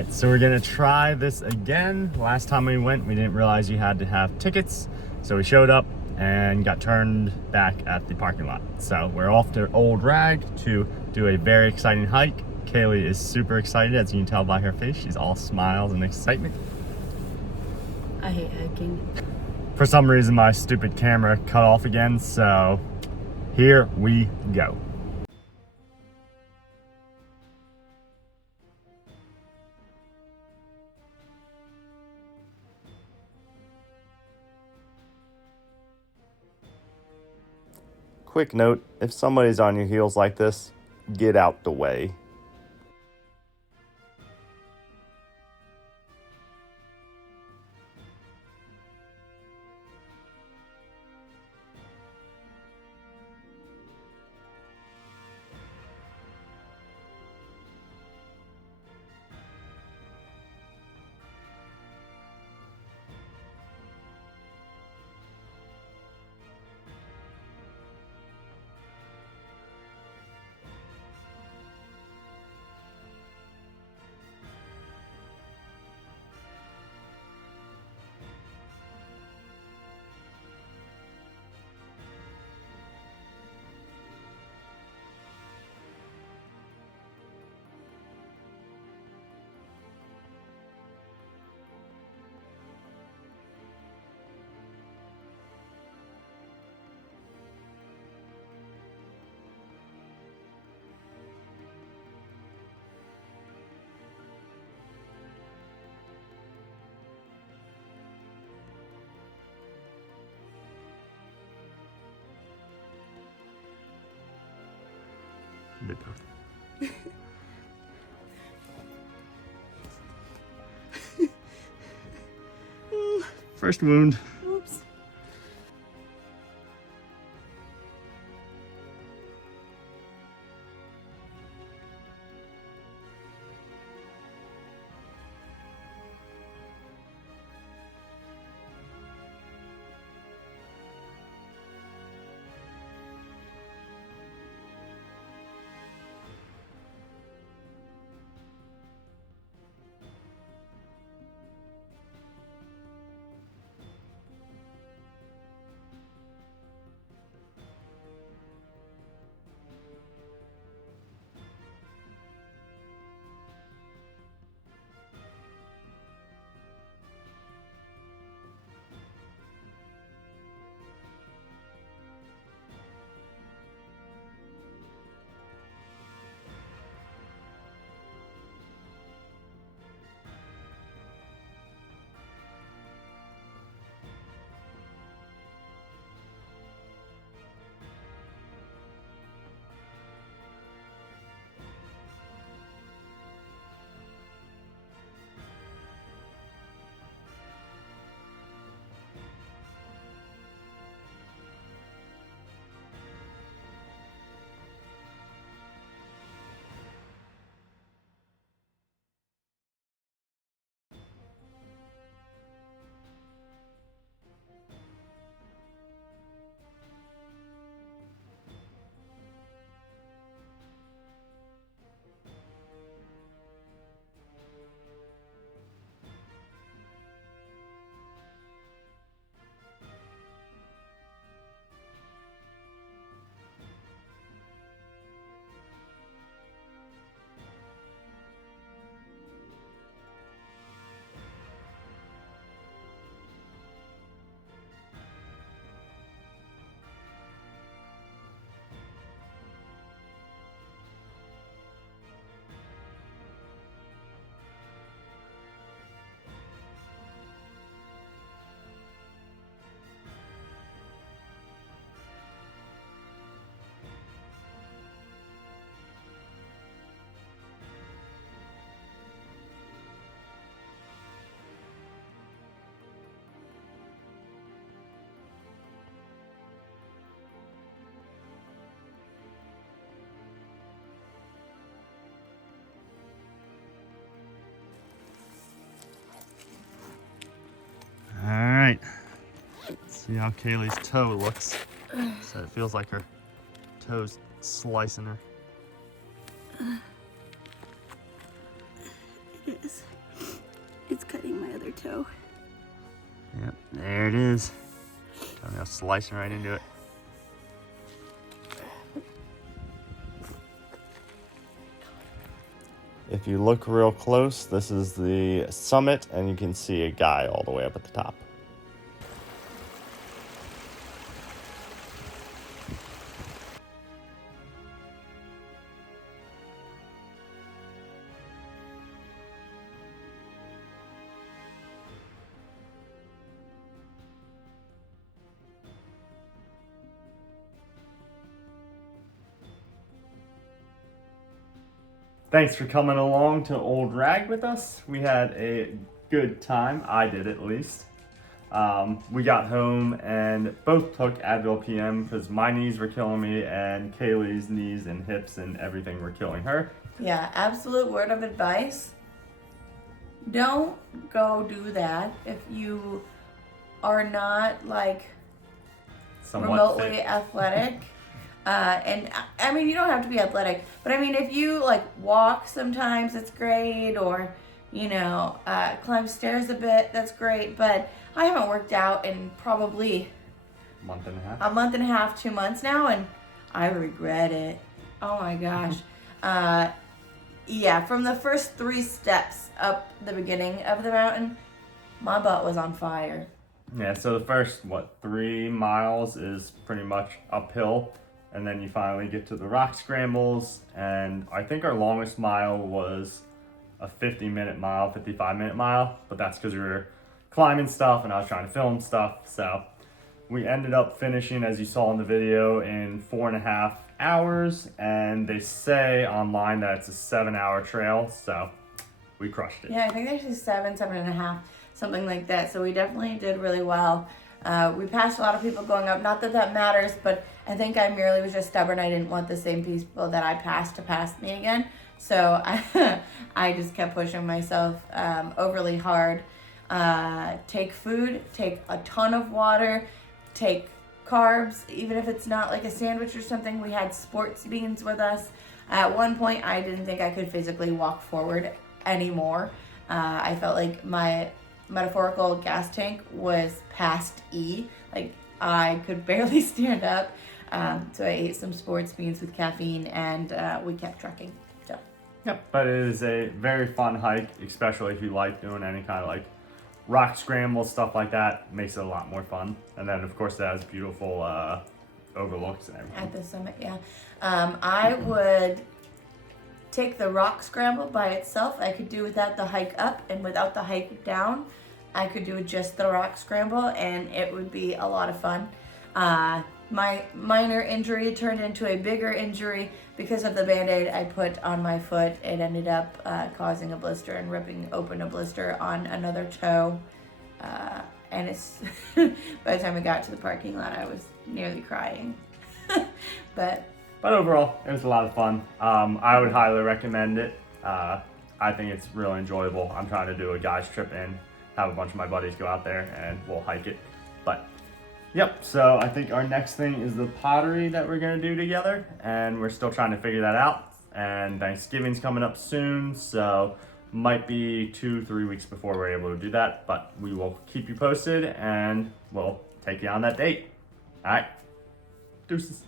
right, so we're gonna try this again. Last time we went, we didn't realize you had to have tickets. So we showed up and got turned back at the parking lot. So we're off to Old Rag to do a very exciting hike. Kaylee is super excited, as you can tell by her face. She's all smiles and excitement. I hate hiking. For some reason, my stupid camera cut off again, so here we go. Quick note, if somebody's on your heels like this, get out the way. First wound. Oops. Alright, see how Kaylee's toe looks. So it feels like her toe's slicing her. It is. other toe. Yep, there it is. I'm gonna slicing right into it. If you look real close, this is the summit, and you can see a guy all the way up at the top. Thanks for coming along to Old Rag with us. We had a good time. I did, at least. We got home and both took Advil PM because my knees were killing me and Kaylee's knees and hips and everything were killing her. Yeah, absolute word of advice. Don't go do that if you are not like Somewhat remotely fit. athletic. And I mean, you don't have to be athletic, but I mean, if you like walk sometimes, it's great, or you know, climb stairs a bit, that's great. But I haven't worked out in probably Month and a half. a month and a half, 2 months now, and I regret it. Oh my gosh. Yeah, from the first 3 steps up the beginning of the mountain, my butt was on fire. Yeah, so the first, 3 miles is pretty much uphill. And then you finally get to the rock scrambles. And I think our longest mile was a 50-minute mile, 55-minute mile. But that's because we were climbing stuff and I was trying to film stuff. So we ended up finishing, as you saw in the video, in 4.5 hours. And they say online that it's a 7-hour trail. So we crushed it. Yeah, I think there's 7.5, something like that. So we definitely did really well. We passed a lot of people going up. Not that that matters, but I think I merely was just stubborn. I didn't want the same people that I passed to pass me again. So I just kept pushing myself overly hard. Take food, take a ton of water, take carbs, even if it's not like a sandwich or something. We had sports beans with us. At one point, I didn't think I could physically walk forward anymore. I felt like my metaphorical gas tank was past E. Like I could barely stand up. So I ate some sports beans with caffeine and we kept trekking. So. Yep, but it is a very fun hike, especially if you like doing any kind of like rock scramble, stuff like that. Makes it a lot more fun. And then of course it has beautiful overlooks and everything. At the summit, yeah. I would take the rock scramble by itself. I could do without the hike up and without the hike down. I could do just the rock scramble and it would be a lot of fun. My minor injury turned into a bigger injury because of the Band-Aid I put on my foot. It ended up causing a blister and ripping open a blister on another toe. And it's by the time I got to the parking lot, I was nearly crying. But overall, it was a lot of fun. I would highly recommend it. I think it's really enjoyable. I'm trying to do a guys trip in, have a bunch of my buddies go out there and we'll hike it. But yep, so I think our next thing is the pottery that we're gonna do together, and we're still trying to figure that out. And Thanksgiving's coming up soon, so might be 2-3 weeks before we're able to do that, but we will keep you posted and we'll take you on that date. All right, deuces.